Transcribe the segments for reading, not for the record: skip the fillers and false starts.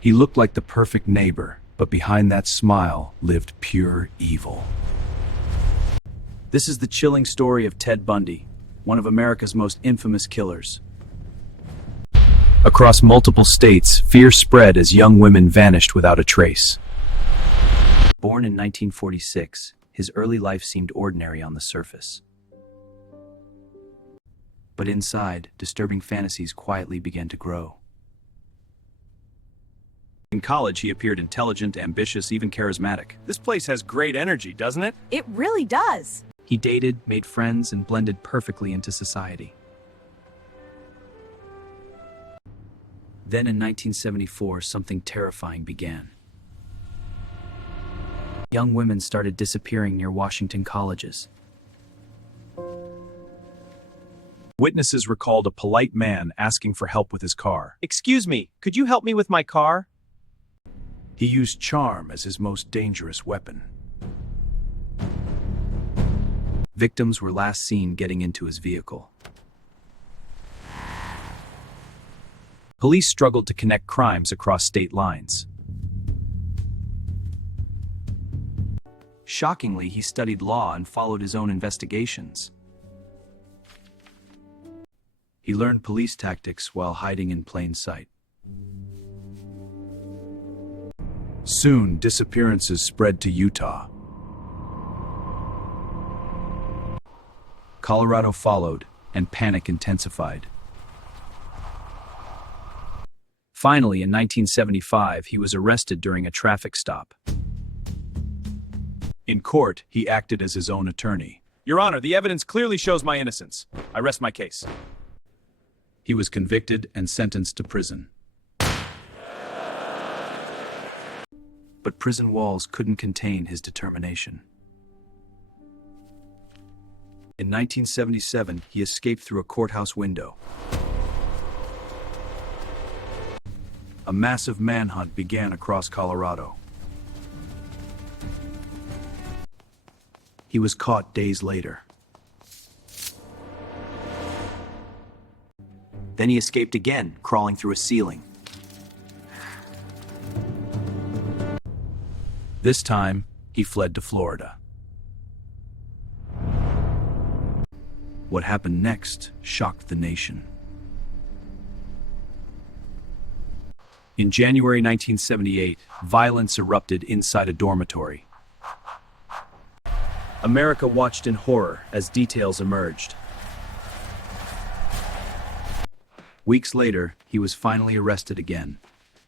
He looked like the perfect neighbor, but behind that smile lived pure evil. This is the chilling story of Ted Bundy, one of America's most infamous killers. Across multiple states, fear spread as young women vanished without a trace. Born in 1946, his early life seemed ordinary on the surface. But inside, disturbing fantasies quietly began to grow. In college, he appeared intelligent, ambitious, even charismatic. This place has great energy, doesn't it? It really does. He dated, made friends, and blended perfectly into society. Then in 1974, something terrifying began. Young women started disappearing near Washington colleges. Witnesses recalled a polite man asking for help with his car. "Excuse me, could you help me with my car?" He used charm as his most dangerous weapon. Victims were last seen getting into his vehicle. Police struggled to connect crimes across state lines. Shockingly, he studied law and followed his own investigations. He learned police tactics while hiding in plain sight. Soon, disappearances spread to Utah. Colorado followed, and panic intensified. Finally, in 1975, he was arrested during a traffic stop. In court, he acted as his own attorney. Your Honor, the evidence clearly shows my innocence. I rest my case. He was convicted and sentenced to prison. But prison walls couldn't contain his determination. In 1977, he escaped through a courthouse window. A massive manhunt began across Colorado. He was caught days later. Then he escaped again, crawling through a ceiling. This time, he fled to Florida. What happened next shocked the nation. In January 1978, violence erupted inside a dormitory. America watched in horror as details emerged. Weeks later, he was finally arrested again.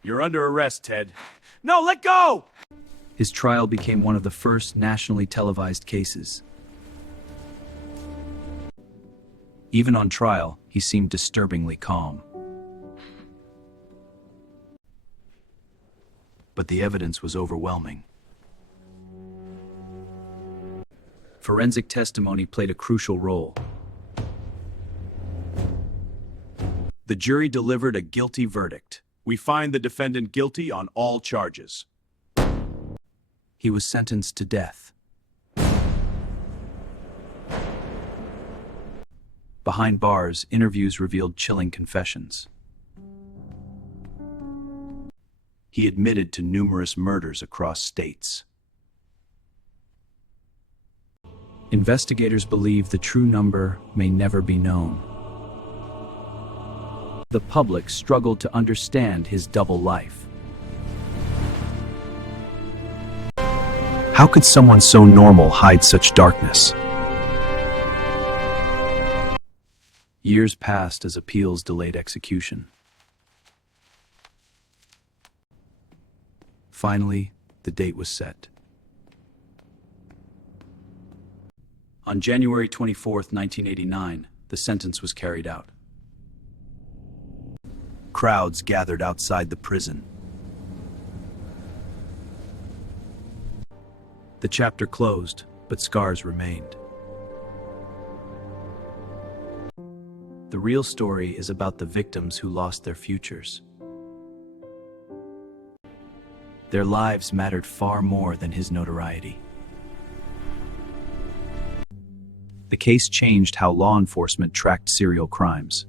You're under arrest, Ted. No, let go! His trial became one of the first nationally televised cases. Even on trial, he seemed disturbingly calm. But the evidence was overwhelming. Forensic testimony played a crucial role. The jury delivered a guilty verdict. We find the defendant guilty on all charges. He was sentenced to death. Behind bars, interviews revealed chilling confessions. He admitted to numerous murders across states. Investigators believe the true number may never be known. The public struggled to understand his double life. How could someone so normal hide such darkness? Years passed as appeals delayed execution. Finally, the date was set. On January 24, 1989, the sentence was carried out. Crowds gathered outside the prison. The chapter closed, but scars remained. The real story is about the victims who lost their futures. Their lives mattered far more than his notoriety. The case changed how law enforcement tracked serial crimes.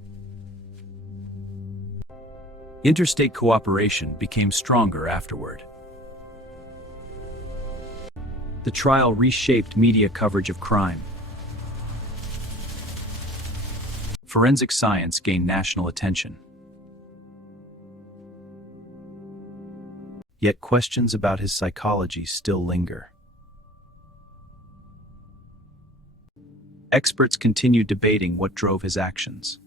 Interstate cooperation became stronger afterward. The trial reshaped media coverage of crime. Forensic science gained national attention. Yet questions about his psychology still linger. Experts continue debating what drove his actions.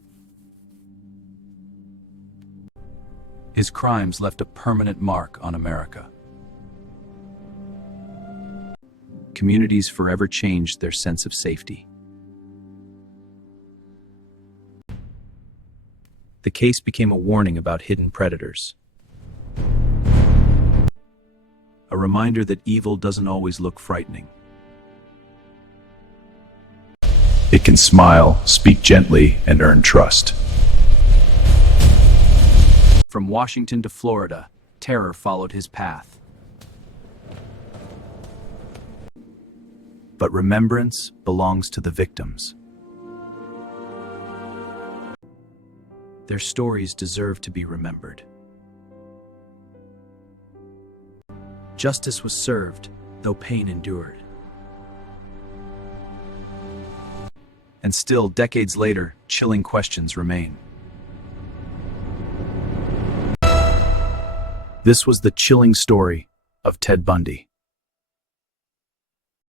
His crimes left a permanent mark on America. Communities forever changed their sense of safety. The case became a warning about hidden predators. A reminder that evil doesn't always look frightening. It can smile, speak gently, and earn trust. From Washington to Florida, terror followed his path. But remembrance belongs to the victims. Their stories deserve to be remembered. Justice was served, though pain endured. And still, decades later, chilling questions remain. This was the chilling story of Ted Bundy.